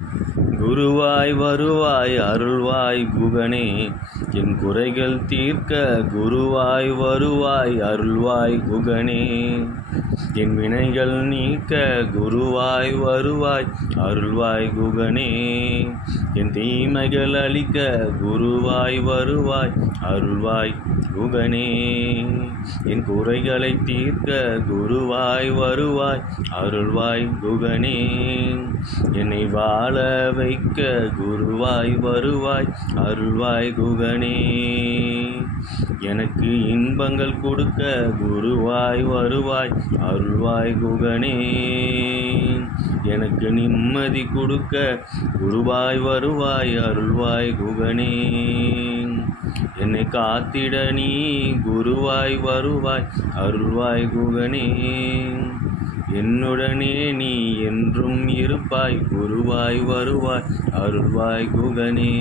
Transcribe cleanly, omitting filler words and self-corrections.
குருவாய் வருவாய் அருள்வாய் குகனே, என் குறைகள் தீர்க்க குருவாய் வருவாய் அருள்வாய் குகனே, என் வினைகள் நீக்க குருவாய் வருவாய் அருள்வாய் குகனே, என் தீமைகள் அழிக்க குருவாய் வருவாய் அருள்வாய் குகனே, என் குறைகளை தீர்க்க குருவாய் வருவாய் அருள்வாய் குகனே, என்னை வாழ வைக்க குருவாய் வருவாய் அருள்வாய் குகனே, எனக்கு இன்பங்கள் கொடுக்க குருவாய் வருவாய் அருள்வாய் குகனே, எனக்கு நிம்மதி கொடுக்க குருவாய் வருவாய் அருள்வாய் குகனே, என்னை காத்திட நீ குருவாய் வருவாய் அருள்வாய் குகனே, என்னுடனே நீ என்றும் இருப்பாய் குருவாய் வருவாய் அருள்வாய் குகனே.